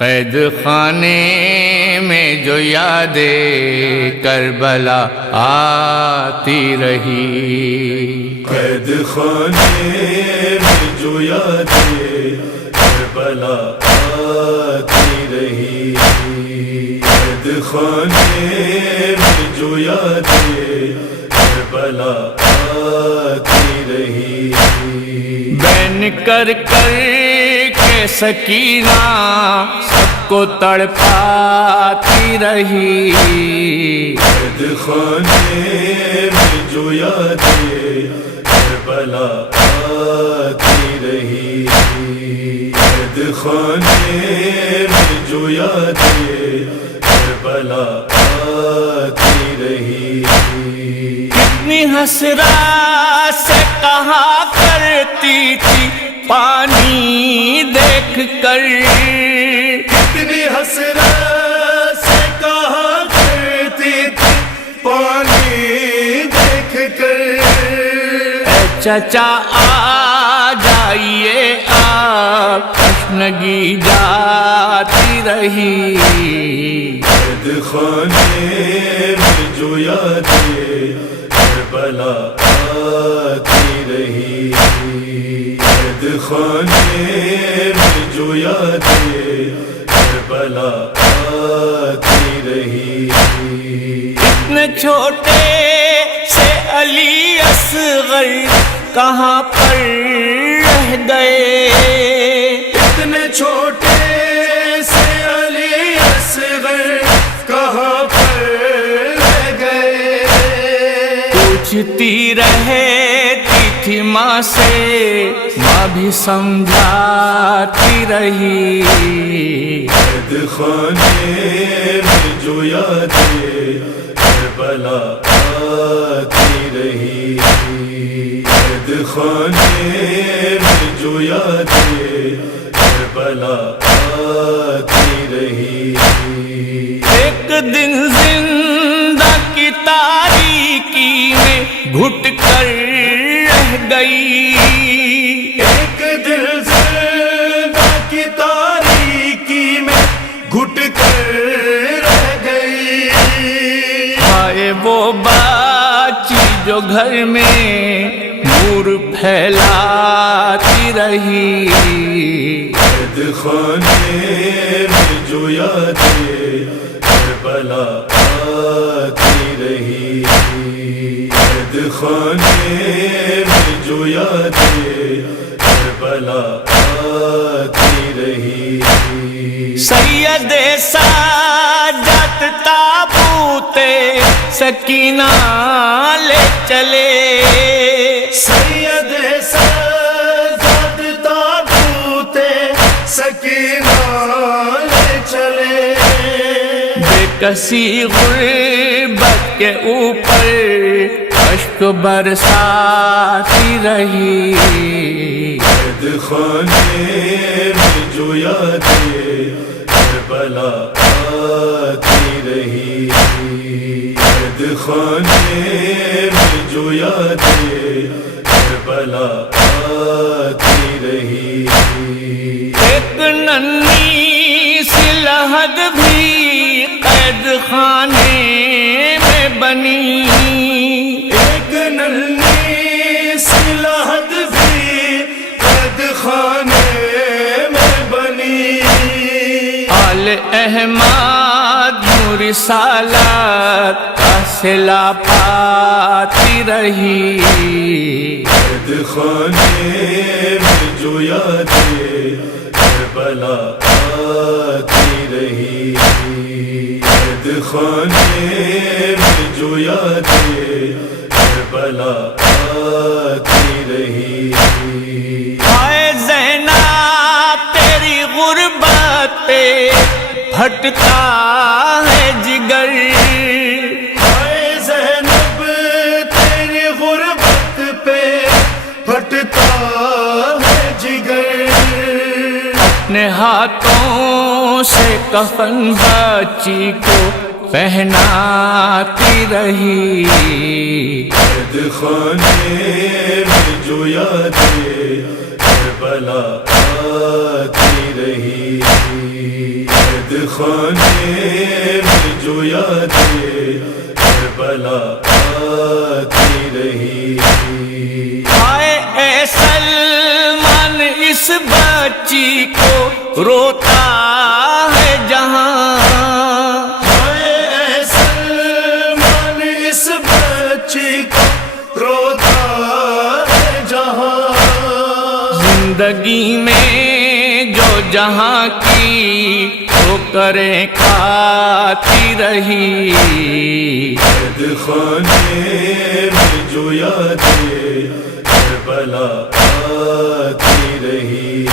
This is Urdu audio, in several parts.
قید خانے میں جو یادیں کربلا آتی رہی، قید خانے میں جو یادیں کربلا آتی رہی، قید خانے میں جو یادیں کربلا آتی رہی، بین کر کر کے سکینہ سب کو تڑپاتی رہی، قید خانے میں جو یادیں کربلا آتی رہی، قید خانے میں جو یادیں کربلا آتی رہی، کتنی حسرت سے کہا کرتی تھی پانی دیکھ کر، کتنی حسرت سے کہا کرتی تھی پانی دیکھ کر، اے چچا آ جائیے آپ، تشنگی جاتی رہی، قید خانے میں جو یادیں کربلا آتی رہی، قید خانے میں جو یادیں کربلا آتی رہی، اتنے چھوٹے سے علی اصغر کہاں پر رہ گئے، اتنے چھوٹے سے علی اصغر کہاں پر رہ گئے، پوچھتی رہتی تھی ماں سے، ماں بھی سمجھاتی رہی، قید خانے میں جو یادیں کربلا آتی رہی، قید خانے میں جو یادیں کربلا آتی رہی، ایک دن زندہ کی تاریکی میں گھٹ کر رہ گئی، ایک دل زندہ کی تاریکی میں گھٹ کر رہ گئی، آئے وہ باچی جو گھر میں نور پھیلاتی رہی، قید خانے میں جو یادیں کربلا آتی رہی، قید خانے میں جو یادیں کربلا آتی رہی، سید ساجد تابوت سکینہ لے چلے، سید ساجد تابوت سکینہ لے چلے، بے کسی غربت کے اوپر اشک برساتی رہی، قید خانے میں جو یادیں کربلا آتی رہی، قید خانے میں جو یادیں کربلا آتی رہی، ایک ننھی سی لحد بھی قید خانے میں بنی، ایک ننھی سی لحد بھی قید خانے میں بنی، آل احمد نور رسالت کا صلہ پاتی رہی، قید خانے میں جو یادیں کربلا آتی رہی، قید خانے میں جو یادیں کربلا آتی رہی، ہائے زینب تیری غربت پہ پھٹتا ہے جگر، ہائے زینب تیری غربت پہ پھٹتا ہے جگر، اپنے ہاتھوں سے کفن بچی کو پہناتی رہی، قید خانے میں جو یادیں کربلا آتی رہی، قید خانے میں جو یادیں کربلا آتی رہی. ہائے اے سلمان اس بچی کو روتا ہے جہاں. ہائے اے سلمان اس بچی کو روتا ہے جہاں. زندگی میں جو جہاں کی ٹھوکریں کھاتی رہی. قید خانے میں جو یادیں کربلا آتی رہی.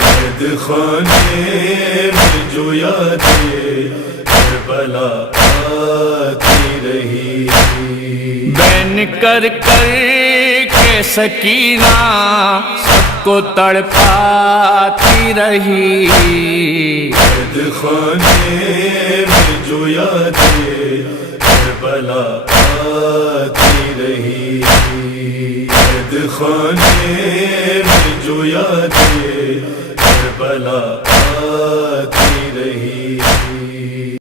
قید خانے میں جو یادیں کربلا آتی رہی. بین کر کر کے سکینہ سب کو تڑپاتی رہی. قید خانے میں جو یادیں کربلا آتی رہی. قید خانے میں جو یادیں کربلا آتی